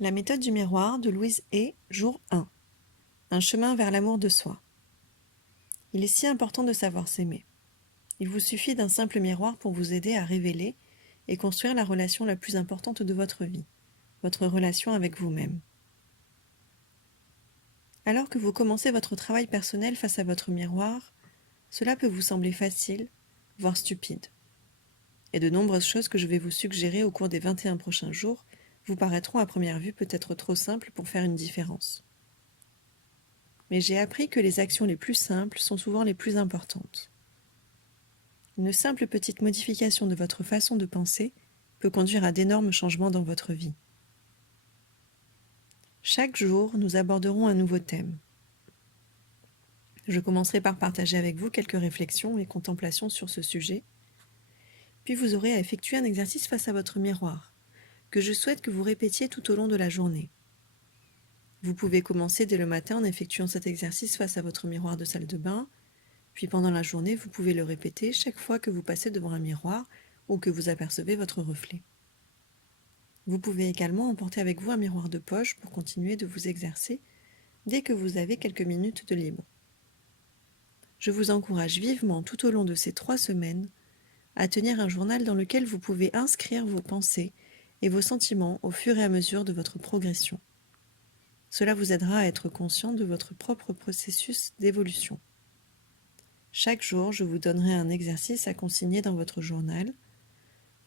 La méthode du miroir de Louise Hay, jour 1. Un chemin vers l'amour de soi. Il est si important de savoir s'aimer. Il vous suffit d'un simple miroir pour vous aider à révéler et construire la relation la plus importante de votre vie, votre relation avec vous-même. Alors que vous commencez votre travail personnel face à votre miroir, cela peut vous sembler facile, voire stupide. Et de nombreuses choses que je vais vous suggérer au cours des 21 prochains jours vous paraîtront à première vue peut-être trop simples pour faire une différence. Mais j'ai appris que les actions les plus simples sont souvent les plus importantes. Une simple petite modification de votre façon de penser peut conduire à d'énormes changements dans votre vie. Chaque jour, nous aborderons un nouveau thème. Je commencerai par partager avec vous quelques réflexions et contemplations sur ce sujet, puis vous aurez à effectuer un exercice face à votre miroir, que je souhaite que vous répétiez tout au long de la journée. Vous pouvez commencer dès le matin en effectuant cet exercice face à votre miroir de salle de bain, puis pendant la journée, vous pouvez le répéter chaque fois que vous passez devant un miroir ou que vous apercevez votre reflet. Vous pouvez également emporter avec vous un miroir de poche pour continuer de vous exercer dès que vous avez quelques minutes de libre. Je vous encourage vivement tout au long de ces 3 semaines à tenir un journal dans lequel vous pouvez inscrire vos pensées et vos sentiments au fur et à mesure de votre progression. Cela vous aidera à être conscient de votre propre processus d'évolution. Chaque jour, je vous donnerai un exercice à consigner dans votre journal,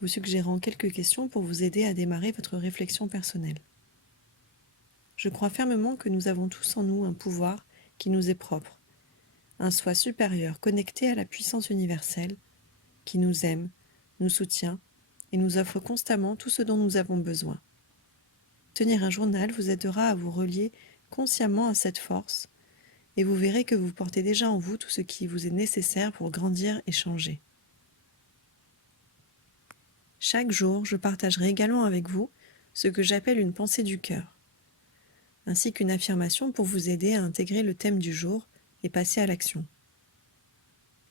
vous suggérant quelques questions pour vous aider à démarrer votre réflexion personnelle. Je crois fermement que nous avons tous en nous un pouvoir qui nous est propre, un soi supérieur connecté à la puissance universelle, qui nous aime, nous soutient et nous offre constamment tout ce dont nous avons besoin. Tenir un journal vous aidera à vous relier consciemment à cette force et vous verrez que vous portez déjà en vous tout ce qui vous est nécessaire pour grandir et changer. Chaque jour, je partagerai également avec vous ce que j'appelle une pensée du cœur, ainsi qu'une affirmation pour vous aider à intégrer le thème du jour et passer à l'action.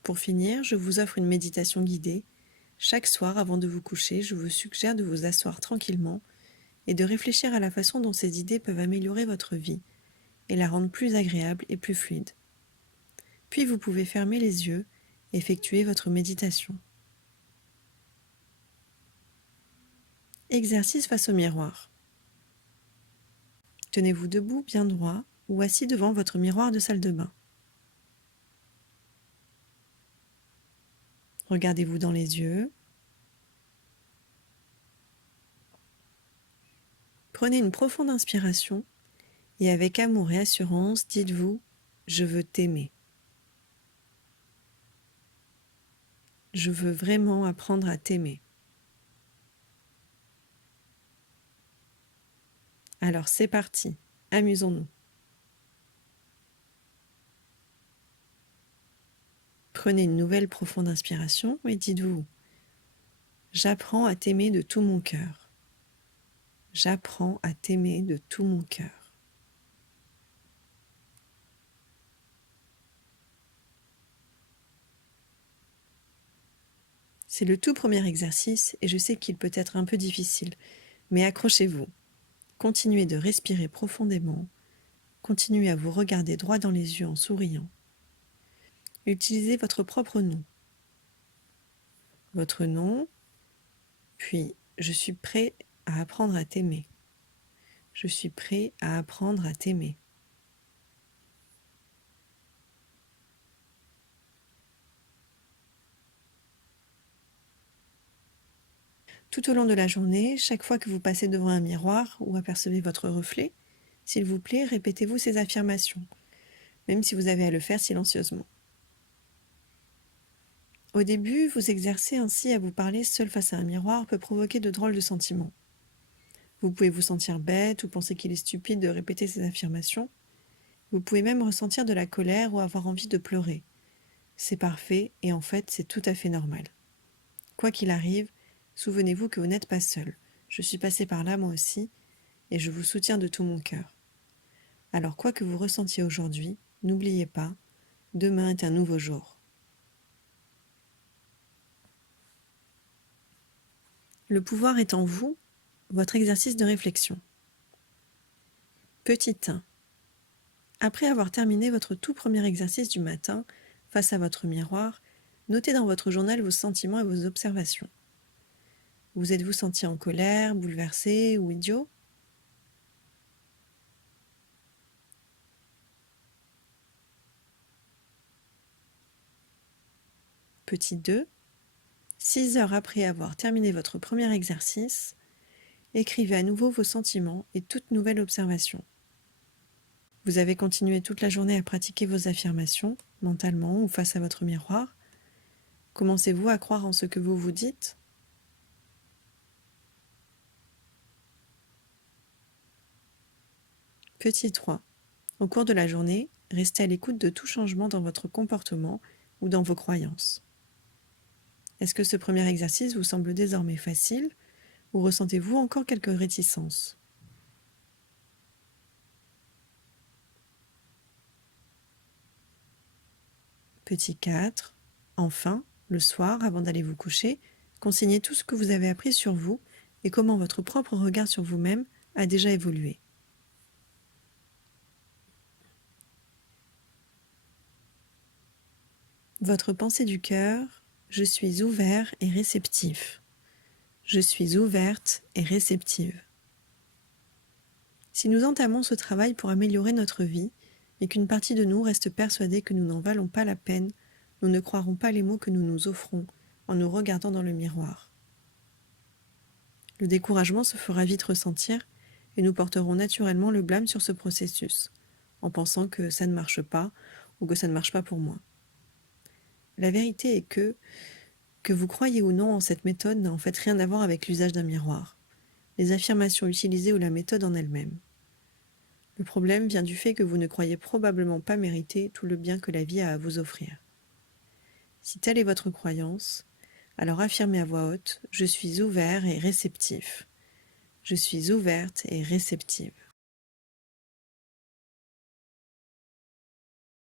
Pour finir, je vous offre une méditation guidée. Chaque soir, avant de vous coucher, je vous suggère de vous asseoir tranquillement et de réfléchir à la façon dont ces idées peuvent améliorer votre vie et la rendre plus agréable et plus fluide. Puis vous pouvez fermer les yeux et effectuer votre méditation. Exercice face au miroir. Tenez-vous debout bien droit ou assis devant votre miroir de salle de bain. Regardez-vous dans les yeux. Prenez une profonde inspiration et avec amour et assurance, dites-vous « Je veux t'aimer ». Je veux vraiment apprendre à t'aimer. Alors c'est parti, amusons-nous. Prenez une nouvelle profonde inspiration et dites-vous « J'apprends à t'aimer de tout mon cœur. J'apprends à t'aimer de tout mon cœur. » C'est le tout premier exercice et je sais qu'il peut être un peu difficile, mais accrochez-vous. Continuez de respirer profondément. Continuez à vous regarder droit dans les yeux en souriant. Utilisez votre propre nom. Votre nom, puis « Je suis prêt à apprendre à t'aimer ». Je suis prêt à apprendre à t'aimer. Tout au long de la journée, chaque fois que vous passez devant un miroir ou apercevez votre reflet, s'il vous plaît, répétez-vous ces affirmations, même si vous avez à le faire silencieusement. Au début, vous exercer ainsi à vous parler seul face à un miroir peut provoquer de drôles de sentiments. Vous pouvez vous sentir bête ou penser qu'il est stupide de répéter ces affirmations. Vous pouvez même ressentir de la colère ou avoir envie de pleurer. C'est parfait et en fait, c'est tout à fait normal. Quoi qu'il arrive, souvenez-vous que vous n'êtes pas seul. Je suis passée par là moi aussi et je vous soutiens de tout mon cœur. Alors quoi que vous ressentiez aujourd'hui, n'oubliez pas, demain est un nouveau jour. Le pouvoir est en vous, votre exercice de réflexion. Petit 1. Après avoir terminé votre tout premier exercice du matin, face à votre miroir, notez dans votre journal vos sentiments et vos observations. Vous êtes-vous senti en colère, bouleversé ou idiot? Petit 2. 6 heures après avoir terminé votre premier exercice, écrivez à nouveau vos sentiments et toute nouvelle observation. Vous avez continué toute la journée à pratiquer vos affirmations, mentalement ou face à votre miroir. Commencez-vous à croire en ce que vous vous dites? Petit 3. Au cours de la journée, restez à l'écoute de tout changement dans votre comportement ou dans vos croyances. Est-ce que ce premier exercice vous semble désormais facile ou ressentez-vous encore quelques réticences? Petit 4. Enfin, le soir, avant d'aller vous coucher, consignez tout ce que vous avez appris sur vous et comment votre propre regard sur vous-même a déjà évolué. Votre pensée du cœur: je suis ouvert et réceptif. Je suis ouverte et réceptive. Si nous entamons ce travail pour améliorer notre vie, et qu'une partie de nous reste persuadée que nous n'en valons pas la peine, nous ne croirons pas les mots que nous nous offrons en nous regardant dans le miroir. Le découragement se fera vite ressentir et nous porterons naturellement le blâme sur ce processus, en pensant que ça ne marche pas ou que ça ne marche pas pour moi. La vérité est que vous croyez ou non en cette méthode n'a en fait rien à voir avec l'usage d'un miroir, les affirmations utilisées ou la méthode en elle-même. Le problème vient du fait que vous ne croyez probablement pas mériter tout le bien que la vie a à vous offrir. Si telle est votre croyance, alors affirmez à voix haute: je suis ouvert et réceptif. Je suis ouverte et réceptive.